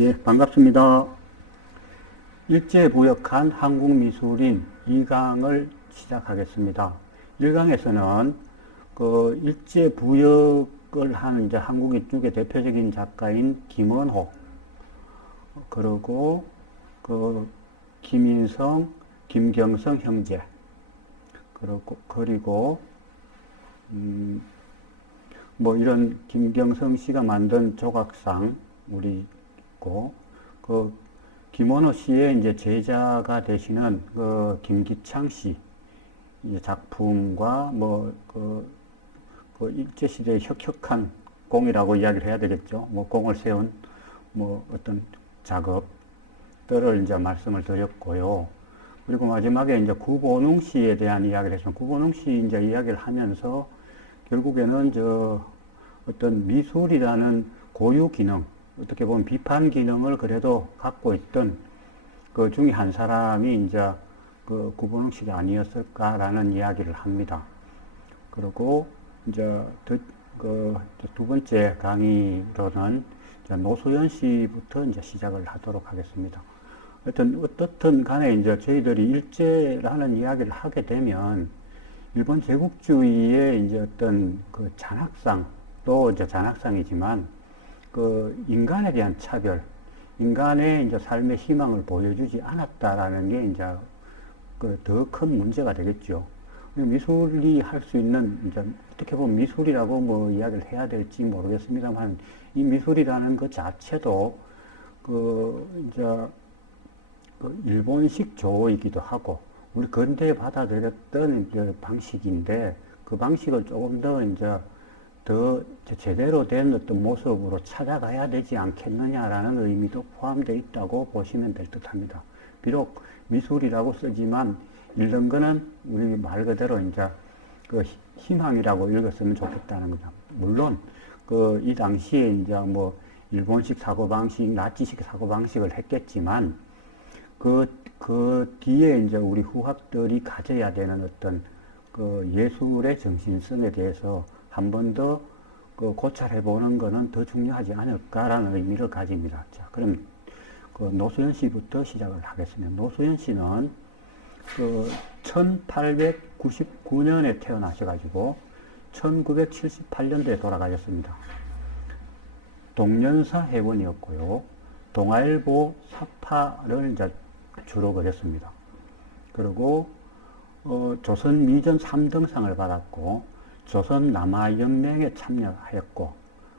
예, 반갑습니다. 일제부역한 한국미술인 2강을 시작하겠습니다. 1강에서는 그 일제부역을 한 이제 한국 이쪽의 대표적인 작가인 김원호, 그리고 그 김인성, 김경성 형제, 그리고 뭐 이런 김경성 씨가 만든 조각상 우리 있고, 그 김원호 씨의 이제 제자가 되시는 그 김기창 씨 작품과 그 일제시대의 혁혁한 공이라고 이야기를 해야 되겠죠. 뭐 공을 세운 뭐 어떤 작업들을 이제 말씀을 드렸고요. 그리고 마지막에 이제 구본웅 씨에 대한 이야기를 했습니다. 구본웅 씨 이제 이야기를 하면서 결국에는 저 어떤 미술이라는 고유 기능, 어떻게 보면 비판 기능을 그래도 갖고 있던 그 중에 한 사람이 이제 그 구본웅 씨가 아니었을까라는 이야기를 합니다. 그리고 이제 두 번째 강의로는 이제 노소연 씨부터 이제 시작을 하도록 하겠습니다. 어떻든 간에 이제 저희들이 일제라는 이야기를 하게 되면 일본 제국주의의 이제 어떤 그 잔악상, 또 이제 잔악상이지만 그 인간에 대한 차별, 인간의 이제 삶의 희망을 보여주지 않았다라는 게 이제 그 더 큰 문제가 되겠죠. 미술이 할 수 있는, 이제 어떻게 보면 미술이라고 뭐 이야기를 해야 될지 모르겠습니다만, 이 미술이라는 것 자체도 그 이제 그 일본식 조이기도 하고, 우리 근대에 받아들였던 이제 방식인데, 그 방식을 조금 더 이제 더 제대로 된 어떤 모습으로 찾아가야 되지 않겠느냐라는 의미도 포함되어 있다고 보시면 될 듯합니다. 비록 미술이라고 쓰지만 읽는 거는 우리 말 그대로 이제 그 희망이라고 읽었으면 좋겠다는 거죠. 물론 그 이 당시에 이제 뭐 일본식 사고방식, 나치식 사고방식을 했겠지만 그 뒤에 이제 우리 후학들이 가져야 되는 어떤 그 예술의 정신성에 대해서 한 번 더 그 고찰해보는 것은 더 중요하지 않을까라는 의미를 가집니다. 자, 그럼 그 노소연 씨부터 시작을 하겠습니다. 노소연 씨는 그 1899년에 태어나셔가지고 1978년도에 돌아가셨습니다. 동년사 회원이었고요. 동아일보 사파를 이제 주로 그렸습니다. 그리고 조선 미전 3등상을 받았고, 조선 남아연맹에 참여하였고,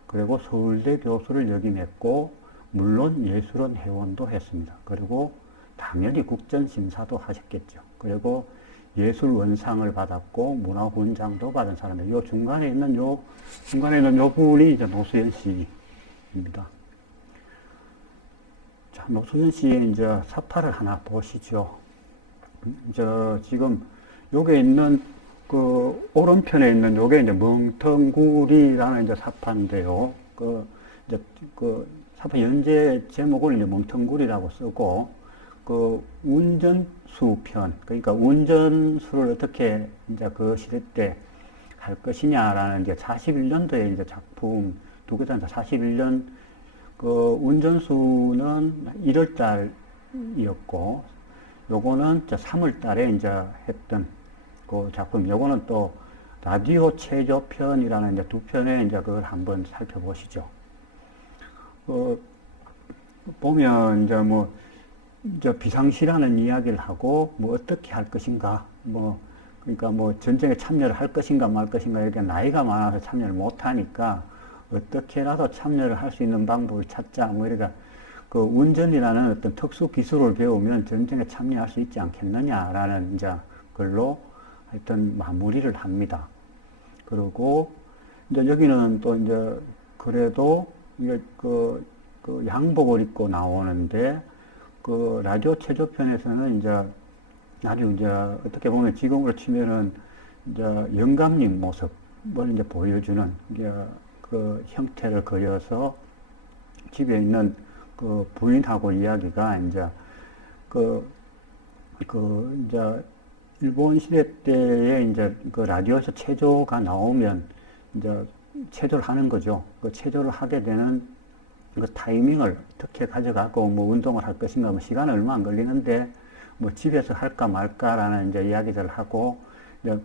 그리고 서울대 교수를 역임했고, 물론 예술원 회원도 했습니다. 그리고 당연히 국전심사도 하셨겠죠. 그리고 예술원상을 받았고, 문화훈장도 받은 사람이에요. 요 중간에 있는 요 분이 이제 노소연 씨입니다. 자, 노소연 씨의 이제 사파를 하나 보시죠. 지금 요게 있는 그 오른편에 있는 요게 이제 멍텅구리라는 이제 사파인데요. 그 사파 연재 제목을 이제 멍텅구리라고 쓰고, 그 운전수편, 그러니까 운전수를 어떻게 이제 그 시대 때 할 것이냐라는 이제 41년도에 이제 작품 두 개 다 41년, 그 운전수는 1월 달이었고, 요거는 3월 달에 이제 했던 그 작품, 요거는 또 라디오 체조편이라는 이제 두 편의 이제 그걸 한번 살펴보시죠. 보면 이제 뭐 이제 비상시라는 이야기를 하고, 뭐 어떻게 할 것인가, 그러니까 뭐 전쟁에 참여를 할 것인가 말 것인가, 이렇게 나이가 많아서 참여를 못 하니까 어떻게라도 참여를 할 수 있는 방법을 찾자, 뭐 이러니까 그 운전이라는 어떤 특수 기술을 배우면 전쟁에 참여할 수 있지 않겠느냐라는 이제 글로 하여튼 마무리를 합니다. 그리고 이제 여기는 또 이제 그래도 이게 그 양복을 입고 나오는데, 그 라디오 체조편에서는 이제 아주 이제 어떻게 보면 지금으로 치면은 이제 영감님 모습을 이제 보여주는 이제 그 형태를 그려서 집에 있는 그 부인하고 이야기가 이제 이제 일본 시대 때에 이제 그 라디오에서 체조가 나오면 이제 체조를 하는 거죠. 그 체조를 하게 되는 그 타이밍을 어떻게 가져가고 뭐 운동을 할 것인가, 뭐 시간은 얼마 안 걸리는데 뭐 집에서 할까 말까라는 이제 이야기들을 하고, 이제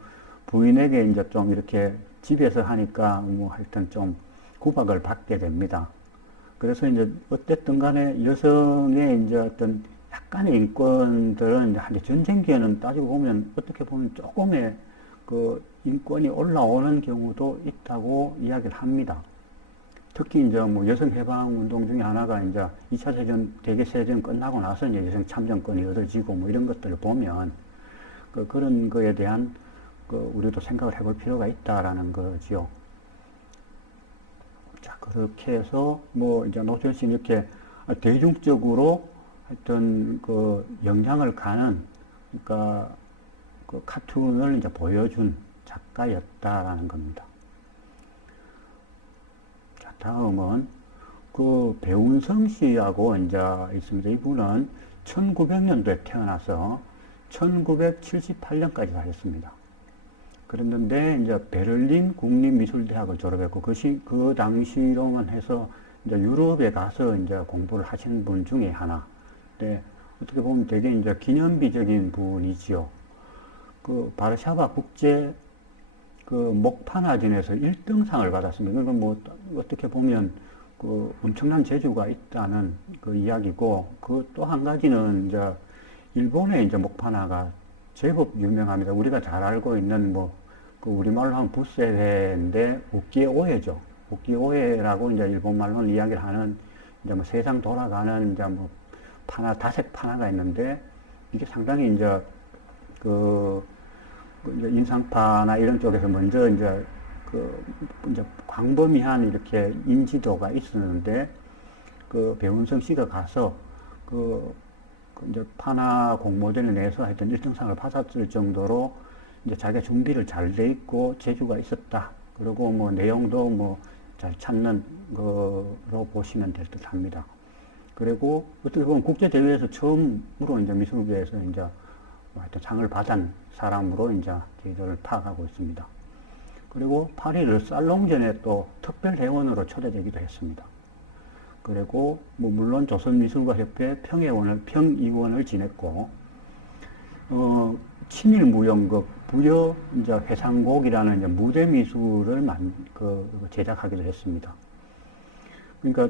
부인에게 이제 좀 이렇게 집에서 하니까 뭐 하여튼 좀 구박을 받게 됩니다. 그래서 이제 어쨌든 간에 여성의 이제 어떤 약간의 인권들은 이제 전쟁기에는 따지고 보면 어떻게 보면 조금의 그 인권이 올라오는 경우도 있다고 이야기를 합니다. 특히 이제 뭐 여성 해방 운동 중에 하나가 이제 2차 세전, 대개세전 끝나고 나서 이제 여성 참정권이 얻어지고 뭐 이런 것들을 보면 그런 거에 대한 우리도 생각을 해볼 필요가 있다라는 거지요. 자, 그렇게 해서 뭐 이제 노철 씨는 이렇게 대중적으로 하여튼 그 영향을 가는, 그러니까 그 카툰을 이제 보여준 작가였다라는 겁니다. 자, 다음은 그 배운성 씨하고 이제 있습니다. 이분은 1900년도에 태어나서 1978년까지 사셨습니다. 그랬는데 이제 베를린 국립미술대학을 졸업했고 그 당시로만 해서 이제 유럽에 가서 이제 공부를 하신 분 중에 하나. 네, 어떻게 보면 되게 이제 기념비적인 분이지요. 그 바르샤바 국제 그 목판화전에서 1등상을 받았습니다. 그건 뭐 어떻게 보면 그 엄청난 재주가 있다는 그 이야기고, 그 또 한 가지는 이제 일본의 이제 목판화가 제법 유명합니다. 우리가 잘 알고 있는 뭐 그 우리말로 하면 붓세대인데 우키에-오해죠. 우키에-오해라고 이제 일본말로는 이야기를 하는 이제 뭐 세상 돌아가는 이제 뭐 다색 판화가 있는데, 이게 상당히 이제 이제 인상파나 이런 쪽에서 먼저 이제 광범위한 이렇게 인지도가 있었는데, 그 배운성 씨가 가서 이제 판화 공모전에 내서 하여튼 1등상을 받았을 정도로 이제 자기가 준비를 잘 돼 있고 재주가 있었다. 그리고 뭐 내용도 뭐 잘 찾는 거로 보시면 될 듯 합니다. 그리고 어떻게 보면 국제대회에서 처음으로 이제 미술계에서 이제 하여튼 상을 받은 사람으로 이제 저희들을 파악하고 있습니다. 그리고 파리 르살롱전에 또 특별회원으로 초대되기도 했습니다. 그리고 뭐 물론 조선미술가협회 평의원을 지냈고, 친일무용극 부여 이제 회상곡이라는 이제 무대 미술을 제작하기도 했습니다. 그러니까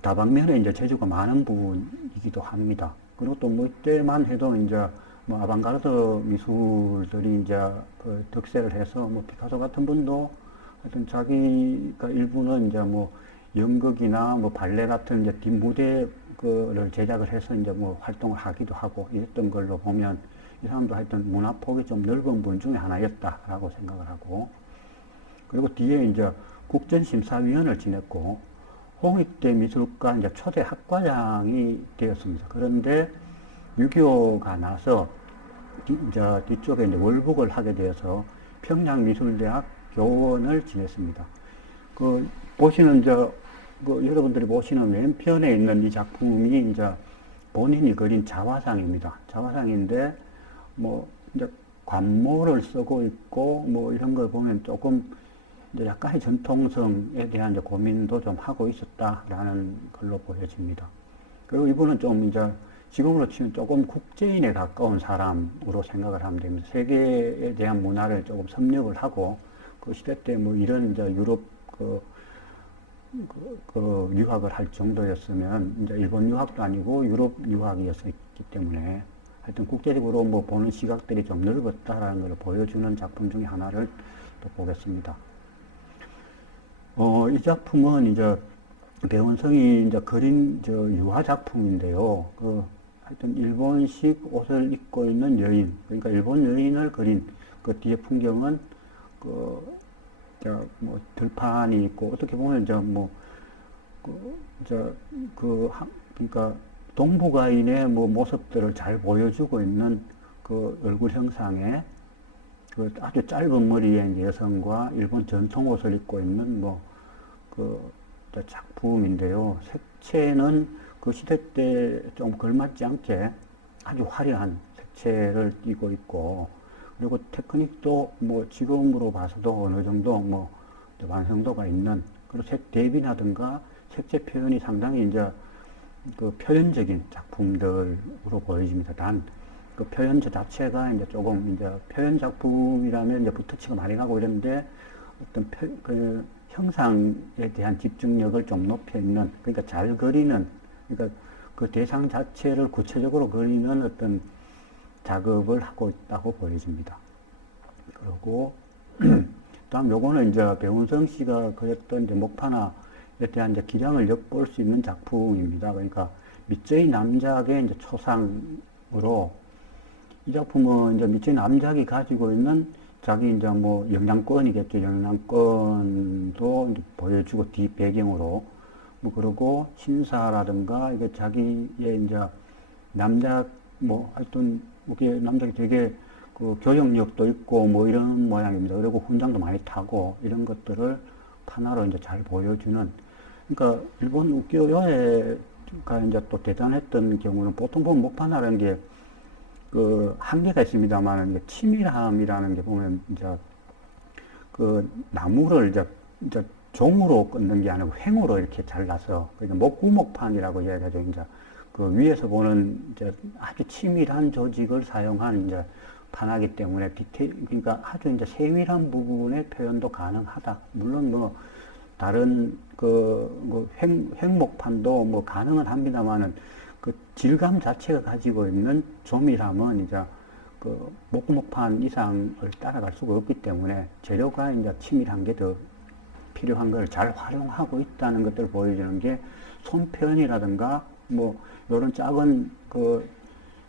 다방면에 이제 재주가 많은 부분이기도 합니다. 그리고 또 뭐 이때만 해도 이제 뭐 아방가르드 미술들이 이제 그 득세를 해서 뭐 피카소 같은 분도 하여튼 자기가 일부는 이제 뭐 연극이나 뭐 발레 같은 이제 뒷무대를 제작을 해서 이제 뭐 활동을 하기도 하고 이랬던 걸로 보면 이 사람도 하여튼 문화폭이 좀 넓은 분 중에 하나였다라고 생각을 하고, 그리고 뒤에 이제 국전심사위원을 지냈고 홍익대 미술과 이제 초대 학과장이 되었습니다. 그런데 6.25가 나서 이제 뒤쪽에 이제 월북을 하게 되어서 평양미술대학 교원을 지냈습니다. 보시는 여러분들이 보시는 왼편에 있는 이 작품이 이제 본인이 그린 자화상입니다. 자화상인데 뭐 이제 관모를 쓰고 있고 뭐 이런 걸 보면 조금 이제 약간의 전통성에 대한 이제 고민도 좀 하고 있었다라는 걸로 보여집니다. 그리고 이분은 좀 이제 지금으로 치면 조금 국제인에 가까운 사람으로 생각을 하면 됩니다. 세계에 대한 문화를 조금 섭렵을 하고, 그 시대 때 뭐 이런 이제 유럽 유학을 할 정도였으면 이제 일본 유학도 아니고 유럽 유학이었기 때문에 하여튼 국제적으로 뭐 보는 시각들이 좀 넓었다라는 걸 보여주는 작품 중에 하나를 또 보겠습니다. 이 작품은 이제 배운성이 이제 그린 유화 작품인데요. 하여튼 일본식 옷을 입고 있는 여인, 그러니까 일본 여인을 그린 그 뒤에 풍경은 뭐 들판이 있고, 어떻게 보면 그러니까 동북아인의 뭐 모습들을 잘 보여주고 있는 그 얼굴 형상에 그 아주 짧은 머리의 여성과 일본 전통 옷을 입고 있는 작품인데요. 색채는 그 시대 때 좀 걸맞지 않게 아주 화려한 색채를 띠고 있고, 그리고 테크닉도 뭐 지금으로 봐서도 어느 정도 뭐 완성도가 있는, 그리고 색 대비라든가 색채 표현이 상당히 이제 그 표현적인 작품들로 보여집니다. 단, 그 표현 자체가 이제 조금 이제 표현 작품이라면 이제 붓터치가 많이 가고 이런데 어떤 그 형상에 대한 집중력을 좀 높여 있는, 그러니까 잘 그리는, 그러니까 그 대상 자체를 구체적으로 그리는 어떤 작업을 하고 있다고 보여집니다. 그리고 다음 요거는 이제 배운성 씨가 그렸던 이제 목판화에 대한 이제 기량을 엿볼 수 있는 작품입니다. 그러니까 밑저희 남작의 이제 초상으로 이 작품은 이제 밑저희 남작이 가지고 있는 자기 이제 뭐 영향권이겠죠. 영향권도 이제 보여주고 뒷 배경으로 뭐 그러고 신사라든가 이게 자기의 이제 남작 뭐 하여튼 이게 남작이 되게 그 교역력도 있고 뭐 이런 모양입니다. 그리고 훈장도 많이 타고 이런 것들을 판화로 이제 잘 보여주는. 그러니까 일본 우키요-요에가 이제 또 대단했던 경우는 보통 보면 목판화라는 게 그 한계가 있습니다만 치밀함이라는 게 보면 이제 그 나무를 이제 종으로 끊는 게 아니고 횡으로 이렇게 잘라서 그러니까 목구목판이라고 이야기하죠. 이제 그 위에서 보는 이제 아주 치밀한 조직을 사용한 이제 판하기 때문에 디테일, 그러니까 아주 이제 세밀한 부분의 표현도 가능하다. 물론 뭐 다른 뭐 횡목판도 뭐 가능은 합니다만은 그 질감 자체가 가지고 있는 조밀함은 이제 그 목목판 이상을 따라갈 수가 없기 때문에 재료가 이제 치밀한 게 더 필요한 걸 잘 활용하고 있다는 것들을 보여주는 게 손편이라든가 뭐 이런 작은 그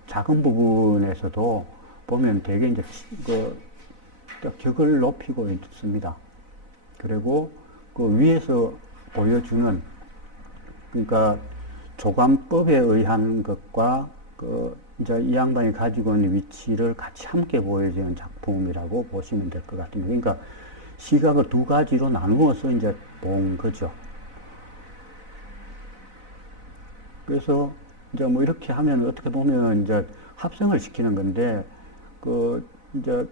작은 부분에서도 보면 되게 이제 그 격을 높이고 있습니다. 그리고 그 위에서 보여주는 그러니까 조감법에 의한 것과 그 이제 이 양반이 가지고 있는 위치를 같이 함께 보여주는 작품이라고 보시면 될 것 같습니다. 그러니까 시각을 두 가지로 나누어서 이제 본 거죠. 그래서 이제 뭐 이렇게 하면 어떻게 보면 이제 합성을 시키는 건데 그 이제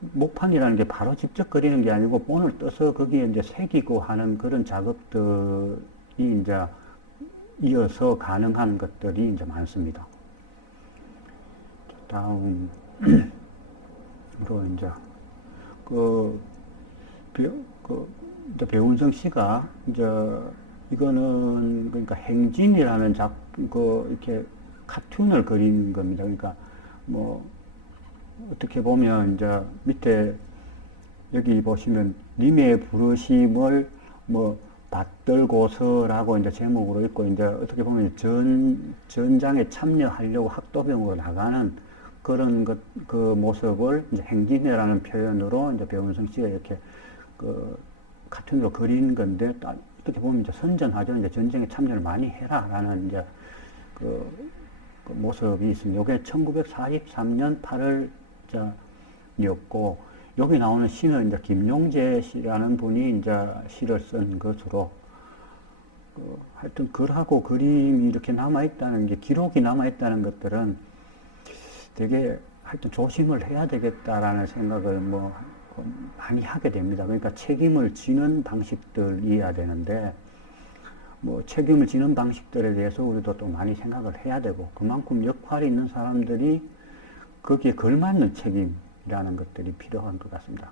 목판이라는 게 바로 직접 그리는 게 아니고 본을 떠서 거기에 이제 새기고 하는 그런 작업들이 이제 이어서 가능한 것들이 이제 많습니다. 다음으로 이제 이제 배운성 씨가 이제 이거는 그러니까 행진이라는 이렇게 카툰을 그린 겁니다. 그러니까 뭐 어떻게 보면 이제 밑에 여기 보시면 님의 부르심을 뭐 받들고서라고 이제 제목으로 있고 이제 어떻게 보면 전장에 참여하려고 학도병으로 나가는 그런 그 모습을 이제 행진이라는 표현으로 이제 배운성 씨가 이렇게 그 카툰으로 그린 건데 어떻게 보면 이제 선전하죠. 이제 전쟁에 참여를 많이 해라라는 이제 그 모습이 있습니다. 이게 1943년 8월이었고 여기 나오는 시는 이제 김용재 씨라는 분이 이제 시를 쓴 것으로 하여튼 글하고 그림이 이렇게 남아있다는 게 기록이 남아있다는 것들은 되게 하여튼 조심을 해야 되겠다라는 생각을 뭐 많이 하게 됩니다. 그러니까 책임을 지는 방식들이어야 되는데 뭐 책임을 지는 방식들에 대해서 우리도 또 많이 생각을 해야 되고 그만큼 역할이 있는 사람들이 거기에 걸맞는 책임이라는 것들이 필요한 것 같습니다.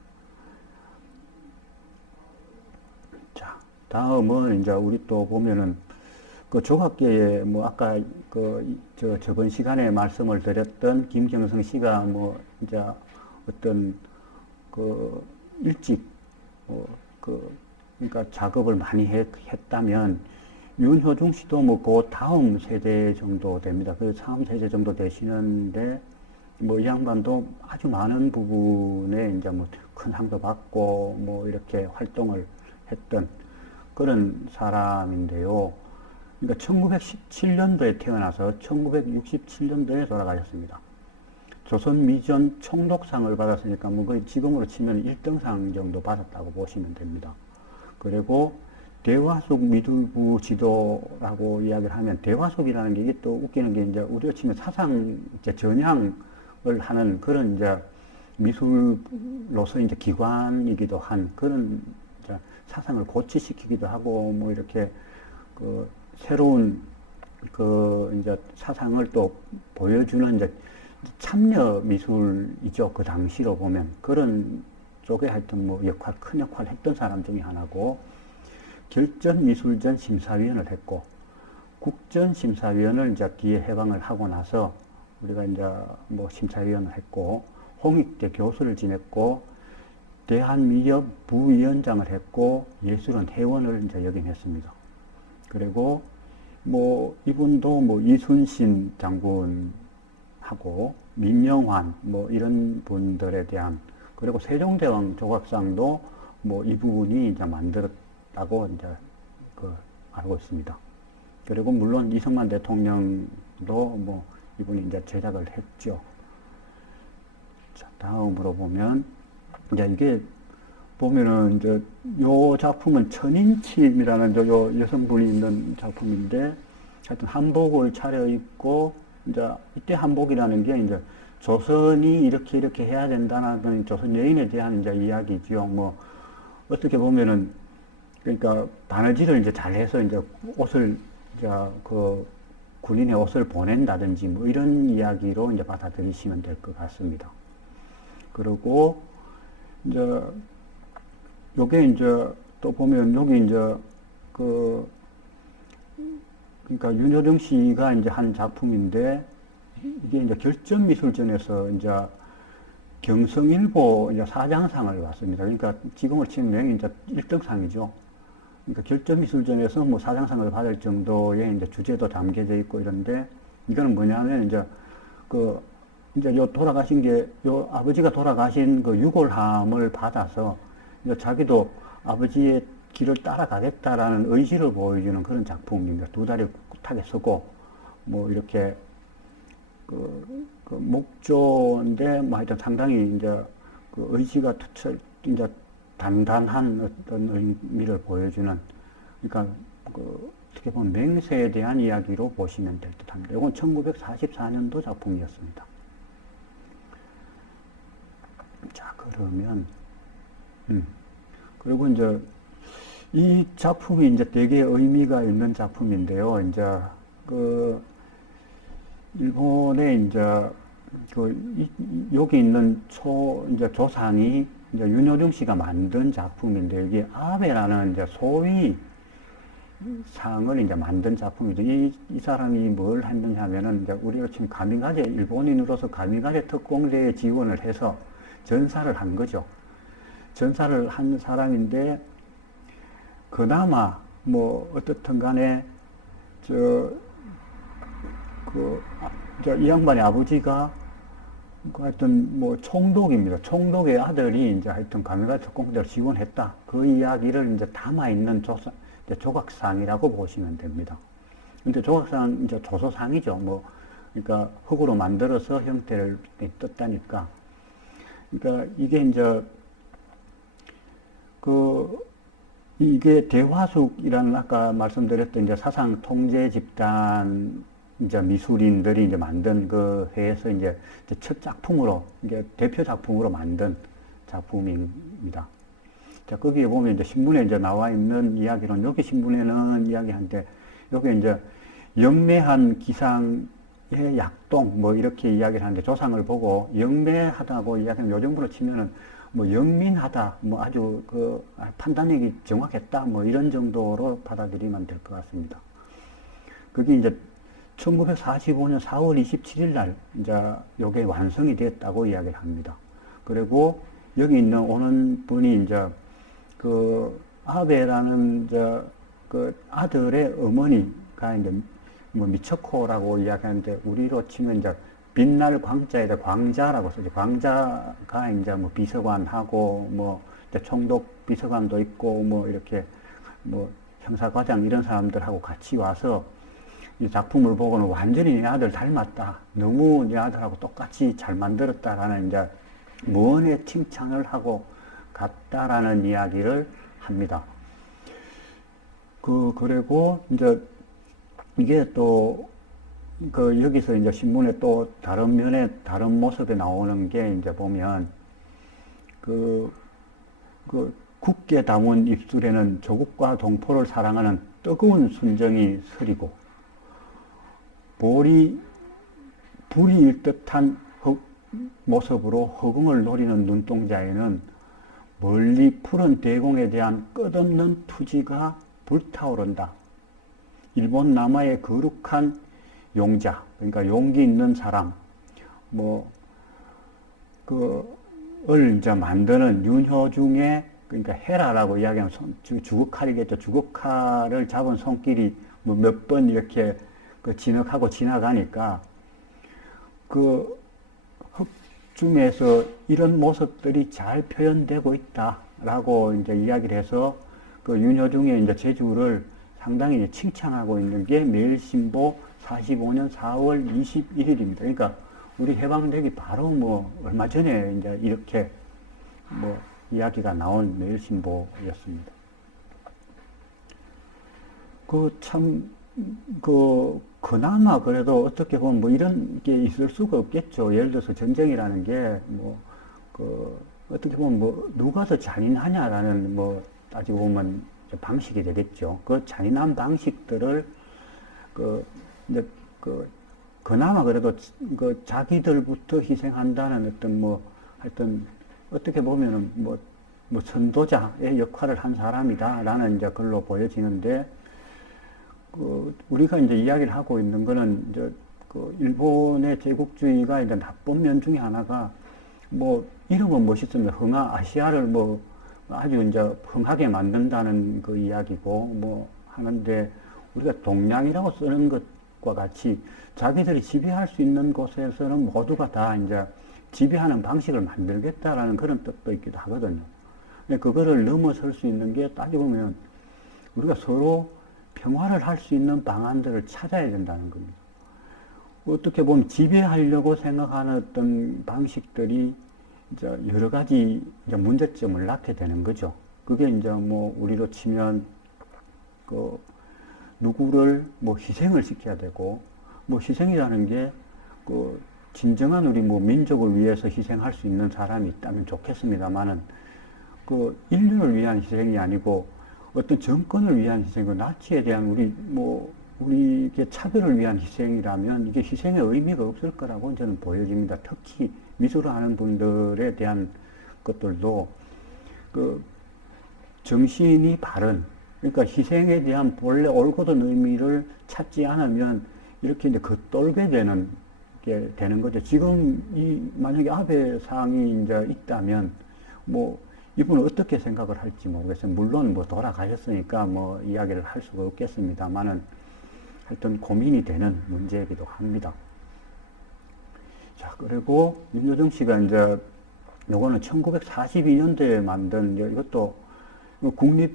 자, 다음은 이제 우리 또 보면은 그 조각계에 뭐 아까 저번 시간에 말씀을 드렸던 김경성 씨가 뭐 이제 어떤 그 일찍 그러니까 작업을 많이 했다면 윤효중 씨도 뭐 그 다음 세대 정도 됩니다. 그 다음 세대 정도 되시는데 뭐 이 양반도 아주 많은 부분에 이제 뭐 큰 상도 받고 뭐 이렇게 활동을 했던 그런 사람인데요. 그러니까 1917년도에 태어나서 1967년도에 돌아가셨습니다. 조선미전 총독상을 받았으니까 뭐 거의 지금으로 치면 1등상 정도 받았다고 보시면 됩니다. 그리고 대화속 미술부 지도라고 이야기를 하면 대화속이라는 게 이게 또 웃기는 게 이제 우리가 치면 사상 이제 전향을 하는 그런 이제 미술로서 이제 기관이기도 한 그런 이제 사상을 고취시키기도 하고 뭐 이렇게 그 새로운 그 이제 사상을 또 보여주는 이제 참여 미술이죠. 그 당시로 보면 그런 쪽에 하여튼 뭐 큰 역할을 했던 사람 중에 하나고, 결전미술전 심사위원을 했고, 국전심사위원을 이제 뒤에 해방을 하고 나서 우리가 이제 뭐 심사위원을 했고, 홍익대 교수를 지냈고, 대한미협 부위원장을 했고, 예술원 회원을 이제 역임했습니다. 그리고 뭐 이분도 뭐 이순신 장군하고 민영환 뭐 이런 분들에 대한, 그리고 세종대왕 조각상도 뭐 이분이 이제 만들었다고 이제 그 알고 있습니다. 그리고 물론 이승만 대통령도 뭐 이분이 이제 제작을 했죠. 자, 다음으로 보면 이제 이게 보면은 이제 요 작품은 천인침이라는 요 여성분이 있는 작품인데, 하여튼 한복을 차려입고, 이제 이때 한복이라는 게 이제 조선이 이렇게 해야 된다는 조선 여인에 대한 이제 이야기지요. 뭐 어떻게 보면은 그러니까 바느질을 이제 잘해서 이제 옷을 이제 그 군인의 옷을 보낸다든지 뭐 이런 이야기로 이제 받아들이시면 될 것 같습니다. 그리고 이제 요게 이제 또 보면 여기 이제 그러니까 윤여정 씨가 이제 한 작품인데, 이게 이제 결전미술전에서 이제 경성일보 이제 사장상을 받습니다. 그러니까 지금으로 치면 명이 이제 1등상이죠. 그러니까 결전미술전에서 뭐 사장상을 받을 정도의 이제 주제도 담겨져 있고 이런데, 이거는 뭐냐면 이제 이제 요 돌아가신 게, 요 아버지가 돌아가신 그 유골함을 받아서 이제 자기도 아버지의 길을 따라가겠다라는 의지를 보여주는 그런 작품입니다. 두 다리 꿋꿋하게 서고, 뭐 이렇게 그 목조인데, 뭐 하여튼 상당히 이제 그 의지가 이제 단단한 어떤 의미를 보여주는, 그러니까 어떻게 보면 맹세에 대한 이야기로 보시면 될 듯 합니다. 이건 1944년도 작품이었습니다. 자, 그러면, 그리고 이제 이 작품이 이제 되게 의미가 있는 작품인데요. 이제 일본에 이제 여기 있는 이제 조상이 이제 윤여정 씨가 만든 작품인데, 이게 아베라는 이제 소위 상을 이제 만든 작품이죠. 이 사람이 뭘 했느냐 하면은, 이제 우리가 지금 가미가제, 일본인으로서 가미가제 특공대에 지원을 해서 전사를 한 거죠. 전사를 한 사람인데, 그나마 뭐 어떻든 간에 이 양반의 아버지가 하여튼 뭐 총독입니다. 총독의 아들이 이제 하여튼 가미가제 특공대를 지원했다. 그 이야기를 이제 담아 있는 조각상이라고 보시면 됩니다. 근데 조각상 이제 조소상이죠. 뭐 그러니까 흙으로 만들어서 형태를 떴다니까. 그러니까 이게 이제 이게 대화숙이라는 아까 말씀드렸던 이제 사상 통제 집단 이제 미술인들이 이제 만든 그 회에서 이제 첫 작품으로, 이게 대표 작품으로 만든 작품입니다. 자, 거기에 보면 이제 신문에 이제 나와 있는 이야기로는, 여기 신문에는 이야기한데, 여기 이제 영매한 기상의 약동 뭐 이렇게 이야기를 하는데, 조상을 보고 영매하다고 이야기하면 요즘으로 치면은 뭐 영민하다, 뭐 아주 판단력이 정확했다, 뭐 이런 정도로 받아들이면 될 것 같습니다. 그게 이제 1945년 4월 27일 날 이제 요게 완성이 됐다고 이야기를 합니다. 그리고 여기 오는 분이 이제 아베라는 아들의 어머니가 이제 뭐 미처코라고 이야기하는데, 우리로 치면 이제 빛날 광자에다 광자라고 쓰죠. 광자가 이제 뭐 비서관하고 뭐 이제 총독 비서관도 있고 뭐 이렇게 뭐 형사과장 이런 사람들하고 같이 와서 이 작품을 보고는 완전히 내 아들 닮았다. 너무 내 아들하고 똑같이 잘 만들었다라는 이제 무언의 칭찬을 하고 갔다라는 이야기를 합니다. 그리고 이제 이게 또 여기서 이제 신문에 또 다른 면에 다른 모습에 나오는 게 이제 보면 국계 담원 입술에는 조국과 동포를 사랑하는 뜨거운 순정이 서리고 볼이 불이일 듯한 모습으로 허공을 노리는 눈동자에는 멀리 푸른 대공에 대한 끝없는 투지가 불타오른다. 일본 남하의 거룩한 용자, 그러니까 용기 있는 사람, 을 이제 만드는 윤효중의, 그러니까 헤라라고 이야기하면 주걱칼이겠죠. 주걱칼을 잡은 손길이 몇 번 이렇게 진흙하고 지나가니까 그 흑중에서 이런 모습들이 잘 표현되고 있다라고 이제 이야기를 해서 그 윤효중의 이제 재주를 상당히 이제 칭찬하고 있는 게 매일신보 45년 4월 21일입니다. 그러니까 우리 해방되기 바로 얼마 전에 이제 이렇게 이야기가 나온 매일신보였습니다. 그나마 그래도 어떻게 보면 이런 게 있을 수가 없겠죠. 예를 들어서 전쟁이라는 게 어떻게 보면 누가 더 잔인하냐라는 따지고 보면 방식이 되겠죠. 그 잔인한 방식들을 그나마 그래도 자기들부터 희생한다는 하여튼 어떻게 보면은 선도자의 역할을 한 사람이다라는 이제 걸로 보여지는데, 우리가 이제 이야기를 하고 있는 거는 이제 일본의 제국주의가 이제 나쁜 면 중에 하나가 이름은 멋있으면 아시아를 아주 이제 흥하게 만든다는 그 이야기고 하는데, 우리가 동양이라고 쓰는 것과 같이 자기들이 지배할 수 있는 곳에서는 모두가 다 이제 지배하는 방식을 만들겠다라는 그런 뜻도 있기도 하거든요. 근데 그거를 넘어설 수 있는 게 따지고 보면 우리가 서로 평화를 할 수 있는 방안들을 찾아야 된다는 겁니다. 어떻게 보면 지배하려고 생각하는 어떤 방식들이 이제 여러 가지 이제 문제점을 낳게 되는 거죠. 그게 이제 우리로 치면 누구를 희생을 시켜야 되고, 희생이라는 게 진정한 우리 민족을 위해서 희생할 수 있는 사람이 있다면 좋겠습니다만은 인류를 위한 희생이 아니고 어떤 정권을 위한 희생이고 나치에 대한 우리의 차별을 위한 희생이라면 이게 희생의 의미가 없을 거라고 저는 보여집니다. 특히 미술을 하는 분들에 대한 것들도 정신이 바른, 그러니까 희생에 대한 본래 올곧은 의미를 찾지 않으면 이렇게 이제 겉돌게 되는 게 되는 거죠. 지금 만약에 아베 상이 이제 있다면 이분은 어떻게 생각을 할지 모르겠어요. 물론 돌아가셨으니까 이야기를 할 수가 없겠습니다만은 하여튼 고민이 되는 문제이기도 합니다. 자, 그리고 윤여정 씨가 이제 요거는 1942년도에 만든 이것도 국립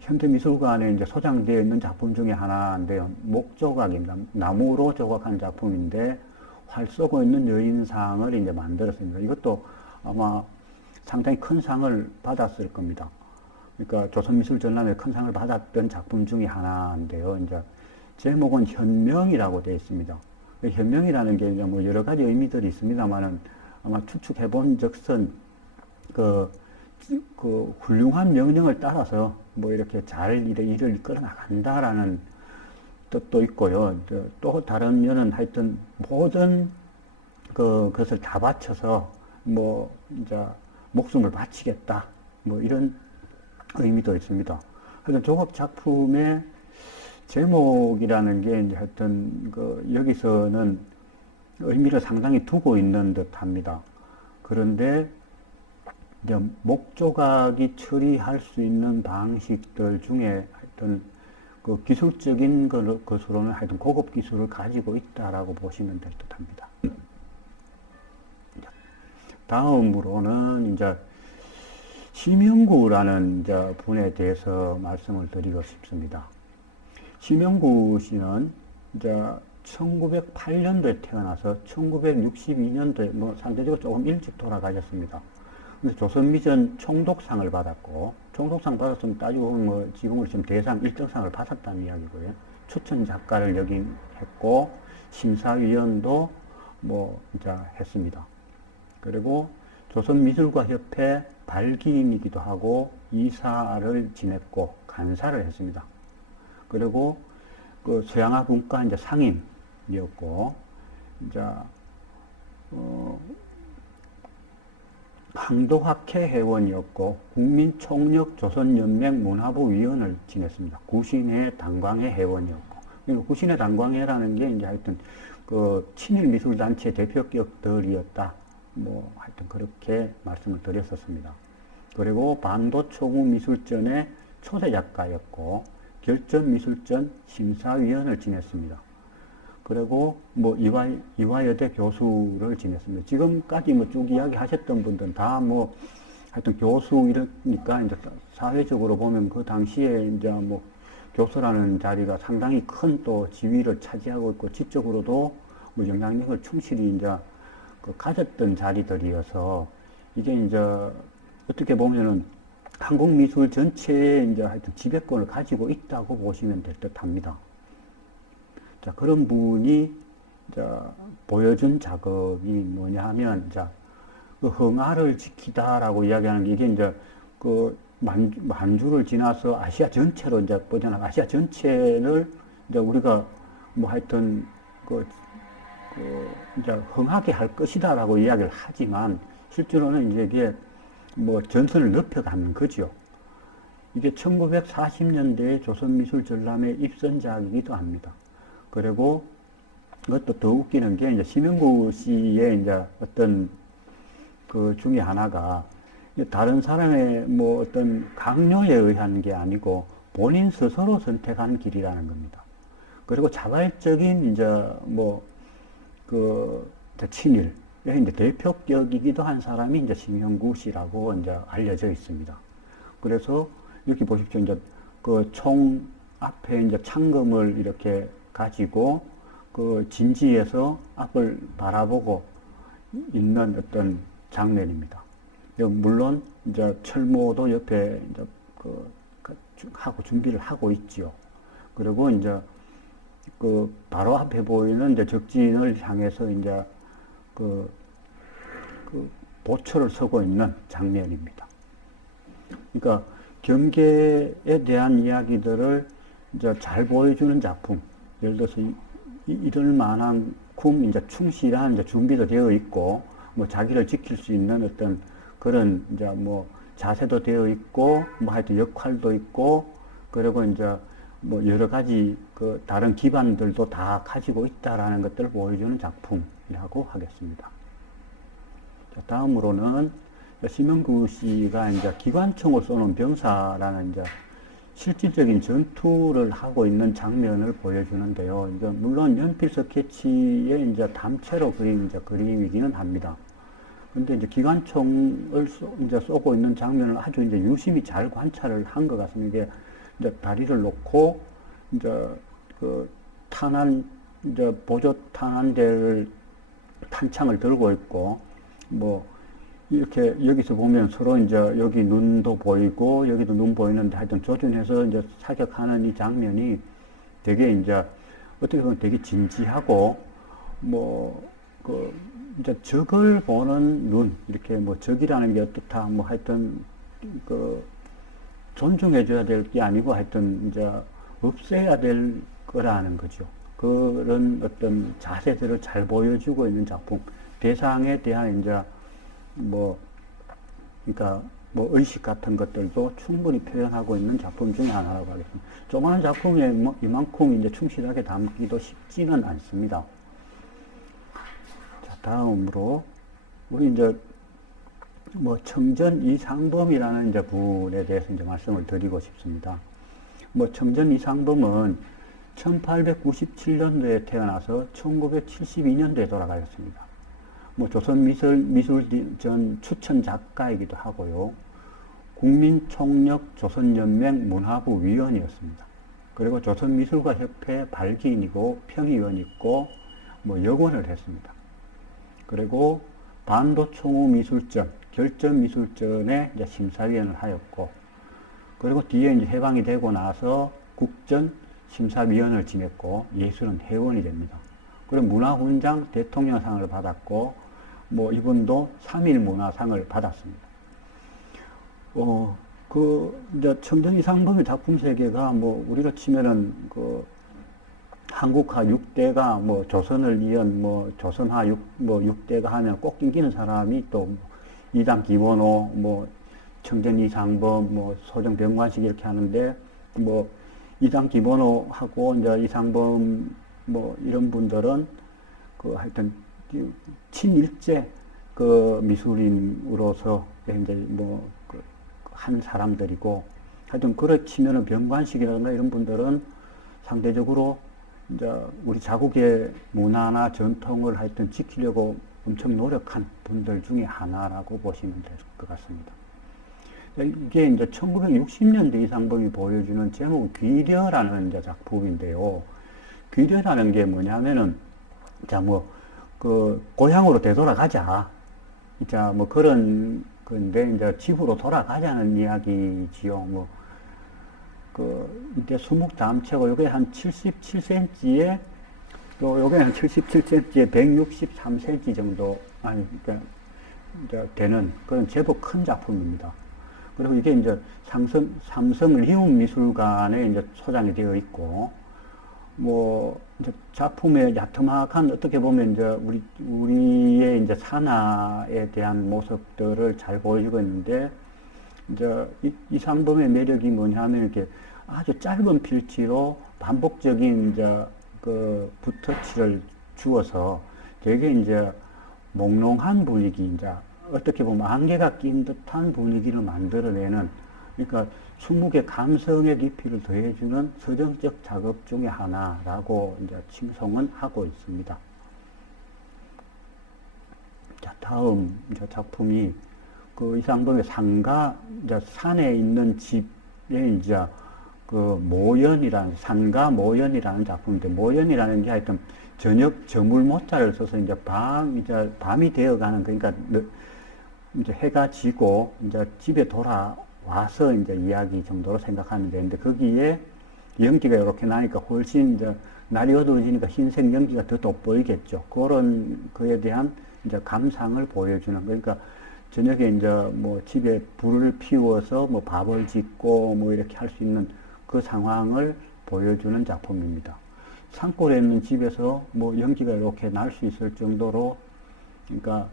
현대미술관에 이제 소장되어 있는 작품 중에 하나인데요. 목조각입니다. 나무로 조각한 작품인데 활 쏘고 있는 여인상을 이제 만들었습니다. 이것도 아마 상당히 큰 상을 받았을 겁니다. 그러니까 조선미술전람회 큰 상을 받았던 작품 중에 하나인데요. 이제 제목은 현명이라고 되어 있습니다. 현명이라는 게 이제 여러 가지 의미들이 있습니다만은 아마 추측해본 적선 훌륭한 명령을 따라서 이렇게 잘 일을 이끌어 나간다라는 뜻도 있고요. 또 다른 면은 하여튼 모든 그것을 다 바쳐서 이제 목숨을 바치겠다 이런 의미도 있습니다. 하여튼 조각 작품의 제목이라는 게 이제 하여튼 여기서는 의미를 상당히 두고 있는 듯합니다. 그런데 이제 목조각이 처리할 수 있는 방식들 중에 하여튼 기술적인 것으로는 하여튼 고급 기술을 가지고 있다라고 보시면 될 듯합니다. 다음으로는 이제 심영구라는 이제 분에 대해서 말씀을 드리고 싶습니다. 심영구 씨는 이제 1908년도에 태어나서 1962년도에 상대적으로 조금 일찍 돌아가셨습니다. 그래서 조선미전 총독상을 받았고, 총독상 받았으면 따지고 보면 지금으로 지금 대상 1등상을 받았다는 이야기고요. 추천 작가를 역임했고, 심사위원도 이제 했습니다. 그리고 조선미술가협회 발기인이기도 하고, 이사를 지냈고, 간사를 했습니다. 그리고 그 서양화문과 이제 상임이었고, 이제 항도학회 회원이었고, 국민총력조선연맹 문화부 위원을 지냈습니다. 구신회 단광회 회원이었고, 그러니까 구신회 단광회라는 게 이제 하여튼 그 친일 미술 단체 대표격들이었다. 뭐 하여튼 그렇게 말씀을 드렸었습니다. 그리고 반도초구 미술전의 초대 작가였고, 결전미술전 심사위원을 지냈습니다. 그리고 뭐 이화여대 교수를 지냈습니다. 지금까지 뭐 쭉 이야기하셨던 분들은 다 뭐 하여튼 교수 이러니까 이제 사회적으로 보면 그 당시에 이제 뭐 교수라는 자리가 상당히 큰 또 지위를 차지하고 있고 지적으로도 뭐 영향력을 충실히 이제 그 가졌던 자리들이어서 이게 이제 어떻게 보면은 한국 미술 전체에 이제 하여튼 지배권을 가지고 있다고 보시면 될 듯 합니다. 자, 그런 분이 자, 보여준 작업이 뭐냐 하면, 자, 그 흥하를 지키다라고 이야기하는 게 이게 이제 그 만주를 지나서 아시아 전체로 이제 보잖아요. 아시아 전체를 이제 우리가 뭐 하여튼 이제 흥하게 할 것이다라고 이야기를 하지만 실제로는 이제 이게 뭐 전선을 넓혀가는 거죠. 이게 1940년대에 조선미술전람회 입선작이기도 합니다. 그리고 그것도 더 웃기는 게 이제 심영구 씨의 이제 어떤 그 중에 하나가 다른 사람의 뭐 어떤 강요에 의한 게 아니고 본인 스스로 선택한 길이라는 겁니다. 그리고 자발적인 이제 뭐 그 친일 이제 대표격이기도 한 사람이 이제 심영구 씨라고 이제 알려져 있습니다. 그래서 여기 보십시오. 이제 그 총 앞에 이제 창검을 이렇게 가지고 그 진지에서 앞을 바라보고 있는 어떤 장면입니다. 물론 이제 철모도 옆에 이제 하고 준비를 하고 있지요. 그리고 이제 그 바로 앞에 보이는 이제 적진을 향해서 이제 그 보초를 서고 있는 장면입니다. 그러니까 경계에 대한 이야기들을 이제 잘 보여주는 작품, 예를 들어서 이럴 만한큼 이제 충실한 이제 준비도 되어 있고, 뭐 자기를 지킬 수 있는 어떤 그런 이제 뭐 자세도 되어 있고, 뭐 하여튼 역할도 있고, 그리고 이제 뭐 여러 가지 그 다른 기반들도 다 가지고 있다라는 것들을 보여주는 작품이라고 하겠습니다. 자, 다음으로는 심영구 씨가 이제 기관총을 쏘는 병사라는 이제 실질적인 전투를 하고 있는 장면을 보여주는데요. 이제 물론 연필 스케치에 이제 담채로 그린 이제 그림이기는 합니다. 근데 이제 기관총을 이제 쏘고 있는 장면을 아주 이제 유심히 잘 관찰을 한 것 같습니다. 이게 이제 다리를 놓고 이제 그 이제 보조 탄환대를 탄창을 들고 있고 뭐 이렇게 여기서 보면 서로 이제 여기 눈도 보이고 여기도 눈 보이는데 하여튼 조준해서 이제 사격하는 이 장면이 되게 이제 어떻게 보면 되게 진지하고 뭐 이제 적을 보는 눈 이렇게 뭐 적이라는 게 어떻다 뭐 하여튼 존중해줘야 될 게 아니고 하여튼 이제 없애야 될 거라는 거죠. 그런 어떤 자세들을 잘 보여주고 있는 작품, 대상에 대한 이제 그러니까 의식 같은 것들도 충분히 표현하고 있는 작품 중에 하나라고 하겠습니다. 조그마한 작품에 뭐 이만큼 이제 충실하게 담기도 쉽지는 않습니다. 자, 다음으로 우리 이제 청전 이상범이라는 이제 분에 대해서 이제 말씀을 드리고 싶습니다. 청전 이상범은 1897년도에 태어나서 1972년도에 돌아가셨습니다. 조선미술전 추천 작가이기도 하고요. 국민총력 조선연맹 문화부 위원이었습니다. 그리고 조선미술가협회 발기인이고 평의원이고 역원을 했습니다. 그리고 반도총우 미술전, 결전미술전에 이제 심사위원을 하였고, 그리고 뒤에 이제 해방이 되고 나서 국전 심사위원을 지냈고, 예술은 회원이 됩니다. 그리고 문화훈장 대통령상을 받았고, 이분도 3.1 문화상을 받았습니다. 이제 청정 이상범의 작품 세계가 뭐, 우리가 치면은, 한국화 6대가 뭐, 조선을 이은 뭐, 조선화 6대가 하면 꼭 낑기는 사람이 또, 이당 기원호, 뭐, 청정 이상범, 뭐, 소정 병관식 이렇게 하는데, 뭐, 이당 기원호하고, 이제 이상범, 뭐, 이런 분들은, 하여튼, 친일제, 미술인으로서, 이제 뭐, 한 사람들이고, 하여튼, 그렇 치면은 병관식이라든가 이런 분들은 상대적으로, 이제 우리 자국의 문화나 전통을 하여튼 지키려고 엄청 노력한 분들 중에 하나라고 보시면 될 것 같습니다. 이게 이제 1960년대 이상범이 보여주는 제목은 귀려라는 이제 작품인데요. 귀려라는 게 뭐냐면은, 자, 뭐, 고향으로 되돌아가자. 자, 뭐 그런 건데, 이제 집으로 돌아가자는 이야기지요. 뭐, 이제 수묵담채고, 요게 한 77cm에, 요게 한 77cm에 163cm 정도, 아니, 그러니까, 이제 되는 그런 제법 큰 작품입니다. 그리고 이게 이제 삼성 리움미술관에 이제 소장이 되어 있고, 뭐, 이제 작품의 야트막한 어떻게 보면 이제 우리의 이제 산하에 대한 모습들을 잘 보여주고 있는데, 이제 이상범의 매력이 뭐냐면 이렇게 아주 짧은 필지로 반복적인 이제 붓터치를 주어서 되게 이제 몽롱한 분위기, 이제 어떻게 보면 안개가 낀 듯한 분위기를 만들어내는, 그러니까 수묵의 감성의 깊이를 더해주는 서정적 작업 중에 하나라고 이제 칭송은 하고 있습니다. 자, 다음 이제 작품이 이상범의 상가, 이제 산에 있는 집에 이제 산가 모연이라는 작품인데, 모연이라는 게 하여튼 저녁 저물 모자를 써서 이제 밤이 되어가는, 그러니까 이제 해가 지고 이제 집에 돌아와서 이제 이야기 정도로 생각하면 되는데, 거기에 연기가 이렇게 나니까 훨씬 이제 날이 어두워지니까 흰색 연기가 더 돋보이겠죠. 그에 대한 이제 감상을 보여주는, 그러니까 저녁에 이제 뭐 집에 불을 피워서 뭐 밥을 짓고 뭐 이렇게 할 수 있는 그 상황을 보여주는 작품입니다. 산골에 있는 집에서 뭐 연기가 이렇게 날 수 있을 정도로, 그러니까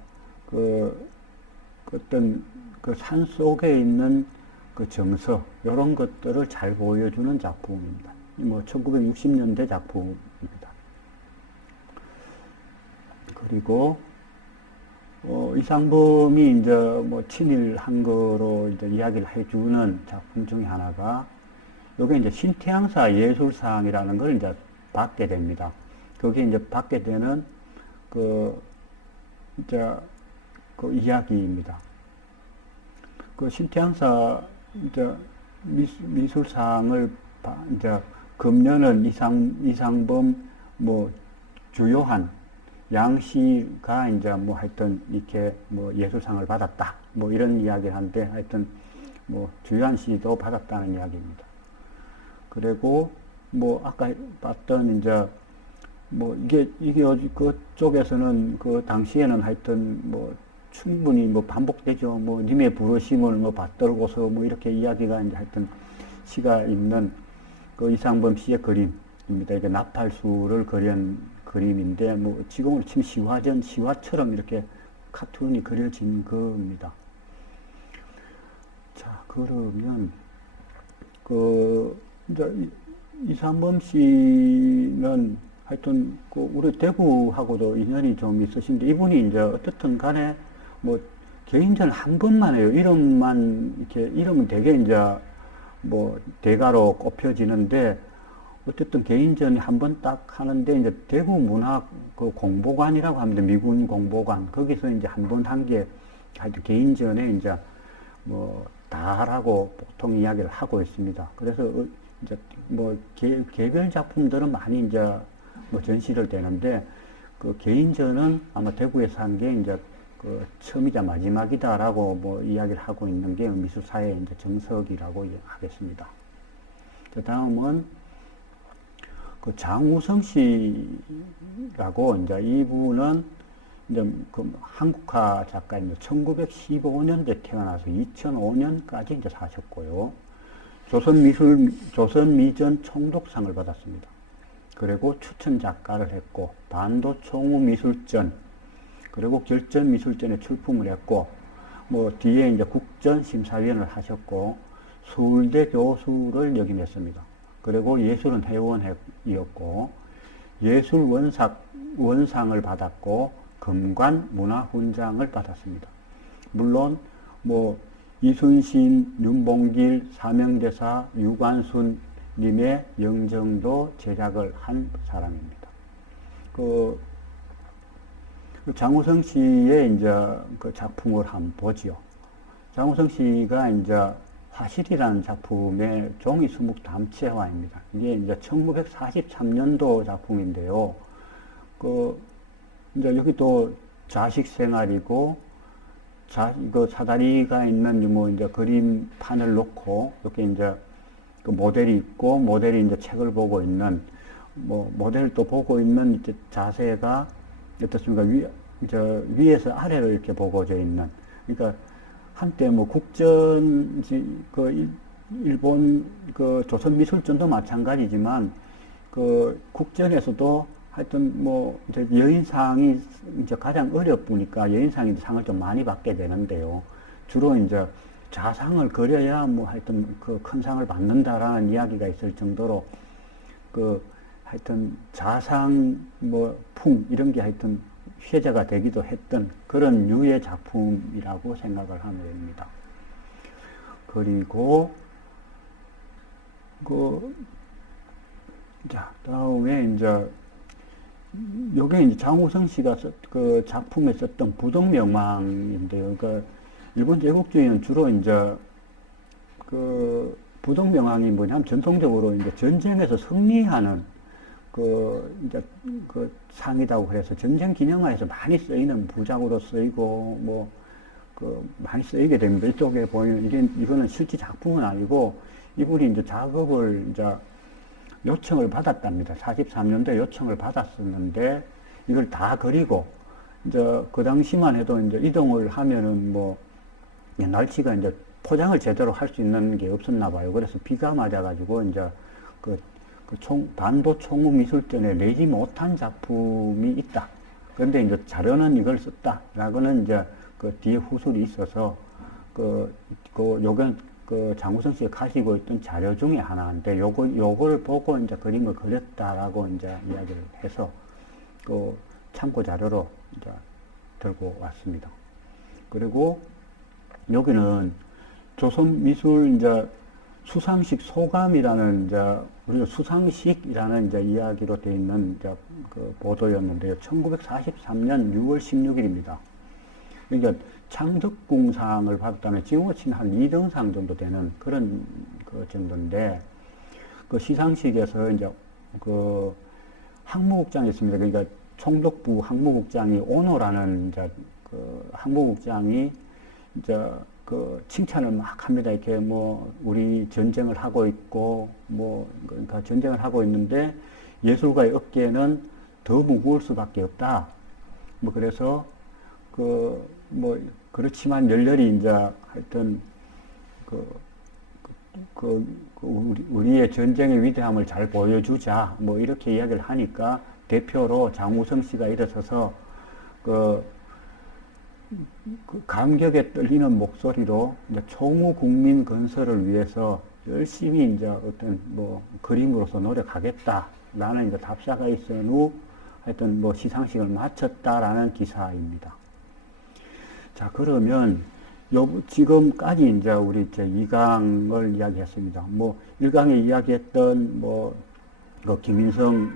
어떤 산 속에 있는 정서, 이런 것들을 잘 보여주는 작품입니다. 뭐 1960년대 작품입니다. 그리고 이상범이 이제 뭐 친일한 거로 이제 이야기를 해주는 작품 중에 하나가, 요게 이제 신태양사 예술상이라는 걸 이제 받게 됩니다. 거기에 이제 받게 되는 이제 이야기입니다. 신태양사 이제 미술상을 이제 금년은 이상범 뭐 주요한 양씨가 이제 뭐 하여튼 이렇게 뭐 예술상을 받았다, 뭐 이런 이야기를 하는데, 하여튼 뭐 주요한 씨도 받았다는 이야기입니다. 그리고 뭐 아까 봤던 이제 뭐 이게 그쪽에서는 당시에는 하여튼 뭐 충분히 뭐 반복되죠. 뭐 님의 부르심을 뭐 받들고서 뭐 이렇게 이야기가 이제 하여튼 시가 있는 이상범 씨의 그림입니다. 이게 나팔수를 그린 그림인데, 뭐 지금으로 치면 시화처럼 이렇게 카툰이 그려진 겁니다. 자, 그러면 이제 이상범 씨는 하여튼 우리 대구하고도 인연이 좀 있으신데, 이분이 이제 어떻든 간에 뭐 개인전 한 번만 해요. 이름은 되게 이제 뭐 대가로 꼽혀지는데, 어쨌든 개인전이 한 번 딱 하는데, 이제 대구 문학 공보관이라고 합니다. 미군 공보관. 거기서 이제 한 번 한 게 하여튼 개인전에 이제 뭐 다라고 보통 이야기를 하고 있습니다. 그래서 이제 뭐 개별 작품들은 많이 이제 뭐 전시를 되는데, 개인전은 아마 대구에서 한 게 이제 처음이자 마지막이다라고 뭐 이야기를 하고 있는 게 미술사의 이제 정석이라고 하겠습니다. 그 다음은 장우성 씨라고, 이제 이분은 이제 그 한국화 작가입니다. 1915년도에 태어나서 2005년까지 이제 사셨고요. 조선미전 총독상을 받았습니다. 그리고 추천 작가를 했고, 반도총우미술전, 그리고 결전미술전에 출품을 했고, 뭐, 뒤에 이제 국전심사위원을 하셨고, 서울대 교수를 역임했습니다. 그리고 예술은 회원이었고, 예술원상을 받았고, 금관문화훈장을 받았습니다. 물론, 뭐, 이순신, 윤봉길, 사명대사, 유관순 님의 영정도 제작을 한 사람입니다. 그 장우성 씨의 이제 그 작품을 한번 보지요. 장우성 씨가 이제 화실이라는 작품의 종이 수묵 담채화입니다. 이게 이제 1943년도 작품인데요. 그 이제 여기도 자식 생활이고, 이거 사다리가 있는 뭐 이제 그림판을 놓고 이렇게 이제 그 모델이 있고, 모델이 이제 책을 보고 있는, 뭐 모델을 또 보고 있는 이제 자세가 어떻습니까? 위에서 아래로 이렇게 보고져 있는. 그러니까 한때 뭐 일본 그 조선미술전도 마찬가지지만, 그 국전에서도 하여튼 뭐 이제 여인상이 이제 가장 어렵으니까 여인상이 상을 좀 많이 받게 되는데요. 주로 이제 자상을 그려야 뭐 하여튼 그 큰 상을 받는다라는 이야기가 있을 정도로, 그 하여튼 자상 뭐 풍 이런 게 하여튼 회자가 되기도 했던 그런 류의 작품이라고 생각을 하면 됩니다. 그리고 자, 다음에 이제 요게 이제 장우성 씨가 그 작품에 썼던 부동명망인데요. 그러니까 일본 제국주의는 주로 이제 그 부동명왕이 뭐냐면 전통적으로 이제 전쟁에서 승리하는 이제 그 상이라고 해서 전쟁 기념화에서 많이 쓰이는 부작으로 쓰이고 뭐 많이 쓰이게 됩니다. 이쪽에 보면 이거는 실제 작품은 아니고 이분이 이제 작업을 이제 요청을 받았답니다. 43년도에 요청을 받았었는데 이걸 다 그리고 이제 그 당시만 해도 이제 이동을 하면은 뭐 날치가 이제 포장을 제대로 할 수 있는 게 없었나 봐요. 그래서 비가 맞아가지고 이제 반도 총무 미술전에 내지 못한 작품이 있다. 그런데 이제 자료는 이걸 썼다라고는 이제 그 뒤에 후술이 있어서 요건 장우성 씨가 가지고 있던 자료 중에 하나인데 요걸 보고 이제 그림을 그렸다라고 이제 이야기를 해서 참고 자료로 이제 들고 왔습니다. 그리고 여기는 조선미술 이제 수상식 소감이라는 이제 우리가 수상식이라는 이제 이야기로 되어 있는 이제 그 보도였는데요. 1943년 6월 16일입니다. 그러니까 창덕궁상을 받았다면 지금으로 치면 한 2등상 정도 되는 그런 그 정도인데, 그 시상식에서 이제 그 항무국장이 있습니다. 그러니까 총독부 항무국장이 오노라는 이제 그 항무국장이 이제 그 칭찬을 막 합니다. 이렇게 뭐 우리 전쟁을 하고 있고 뭐 그러니까 전쟁을 하고 있는데 예술가의 어깨는 더 무거울 수밖에 없다. 뭐 그래서 뭐 그렇지만 열렬히 이제 하여튼 우리의 전쟁의 위대함을 잘 보여주자 뭐 이렇게 이야기를 하니까 대표로 장우성 씨가 일어서서 감격에 떨리는 목소리로 이제 총우 국민 건설을 위해서 열심히 이제 어떤 뭐 그림으로서 노력하겠다라는 이제 답사가 있은 후 하여튼 뭐 시상식을 마쳤다라는 기사입니다. 자, 그러면 지금까지 이제 우리 이제 2강을 이야기했습니다. 뭐 1강에 이야기했던 김인성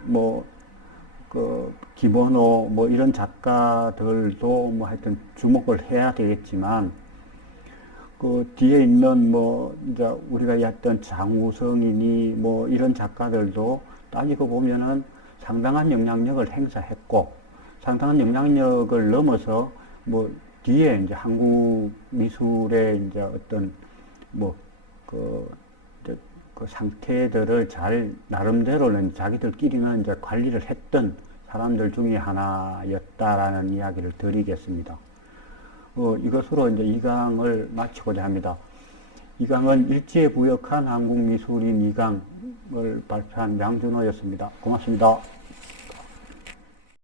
김원호 뭐 이런 작가들도 뭐 하여튼 주목을 해야 되겠지만, 그 뒤에 있는 뭐 이제 우리가 이야기했던 장우성이니 뭐 이런 작가들도 따지고 보면은 상당한 영향력을 행사했고, 상당한 영향력을 넘어서 뭐 뒤에 이제 한국 미술의 이제 어떤 그 상태들을 잘 나름대로는 자기들끼리는 이제 관리를 했던 사람들 중에 하나였다라는 이야기를 드리겠습니다. 이것으로 이제 2강을 마치고자 합니다. 2강은 일제부역한 한국미술인 2강을 발표한 양준호였습니다. 고맙습니다.